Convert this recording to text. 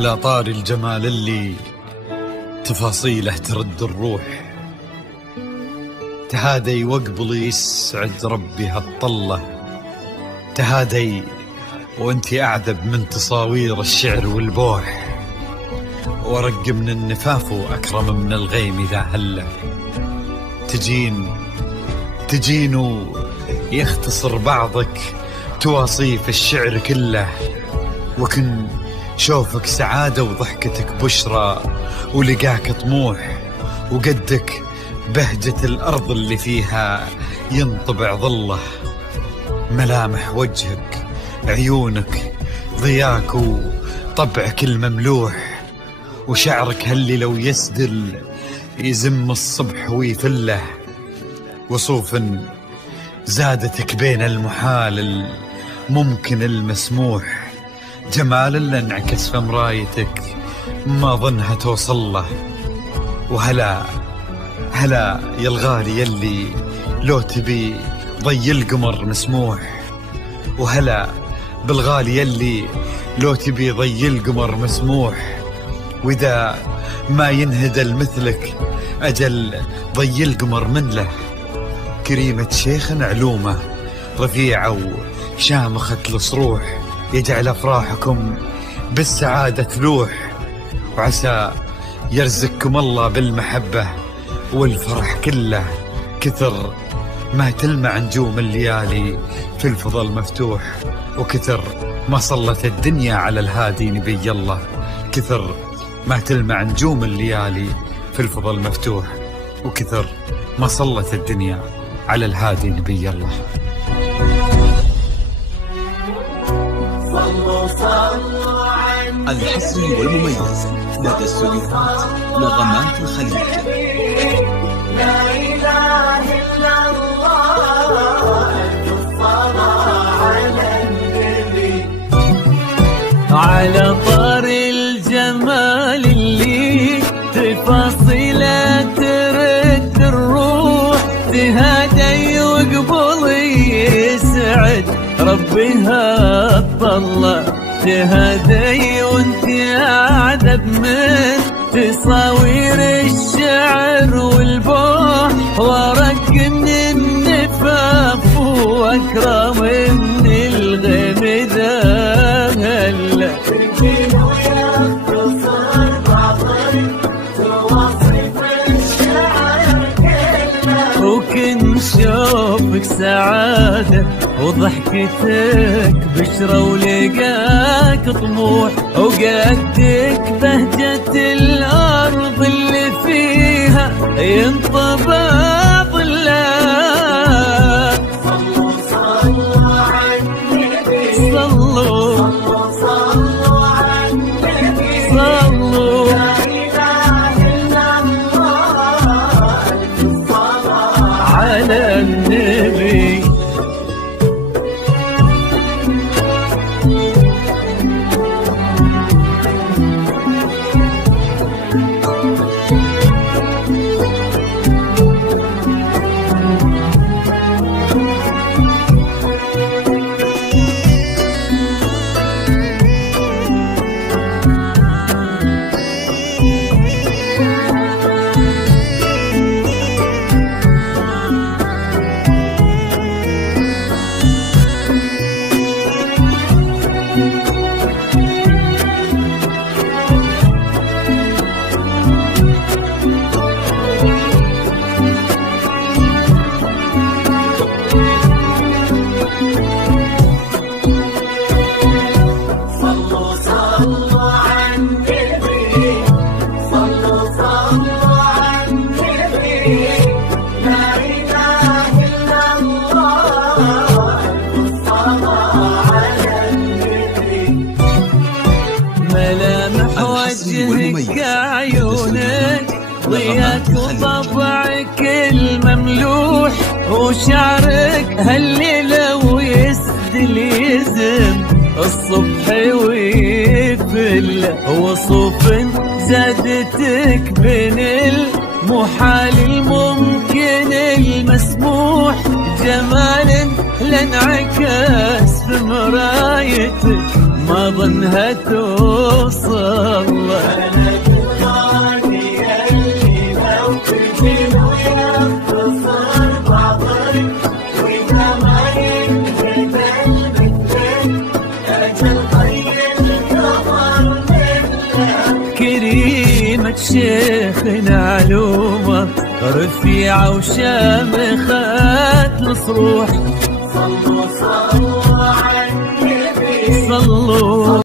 على طار الجمال اللي تفاصيله ترد الروح، تهادي وقبلي يسعد ربي هالطلة، تهادي وانتي أعذب من تصاوير الشعر والبوح، ورق من النفاف وأكرم من الغيم إذا هله، تجين ويختصر بعضك تواصيف الشعر كله، وكن شوفك سعادة وضحكتك بشرى ولقاك طموح، وقدك بهجة الأرض اللي فيها ينطبع ظله، ملامح وجهك عيونك ضياك وطبعك المملوح، وشعرك هاللي لو يسدل يزم الصبح ويفله، وصوف زادتك بين المحال الممكن المسموح، جمال اللي انعكس في مرايتك ما ظنها توصل له، وهلا يا الغالي يلي لو تبي ضي القمر مسموح، وهلا بالغالي يلي لو تبي ضي القمر مسموح، وإذا ما ينهدل مثلك أجل ضي القمر من له، كريمة شيخ علومه رفيعة وشامخة الصروح، يجعل أفراحكم بالسعادة تلوح، وعسى يرزقكم الله بالمحبة والفرح كله، كثر ما تلمع نجوم الليالي في الفضل مفتوح، وكثر ما صلت الدنيا على الهادي نبي الله، كثر ما تلمع نجوم الليالي في الفضل مفتوح، وكثر ما صلت الدنيا على الهادي نبي الله. الحصري والمميز لدى استوديوهات نغمات الخليج. لا إله إلا الله، الصلاة على النبي. على طار الجمال اللي تفاصيله ترد الروح، تهادي وقبلي يسعد ربي هالطلة، تهادي وانتي أعذب من تصاوير الشعر والبوح، ورق من النفاف وأكرم من الغيم ذا هلا، تجين ويختصر بعضك تواصف الشعر كله، وكن شوفك سعادة وضحكتك بشرى ولقاك طموح، وقدك بهجة الأرض اللي فيها ينطبع ظله. صلوا على النبي، صلوا صلوا على النبي، صلوا. لا إله إلا الله، الصلاة على النبي. ملامح وجهك عيونك ضياك وطبعك المملوح، وشعرك هاللي لو يسدل يزم الصبح ويفل، وصوف زادتك بين المحال الممكن المسموح، جمال لانعكس في مرايتك ما ظنها توصل معلومة رفيعة وشامخات الصروح. صلوا صلوا على النبي. صلوا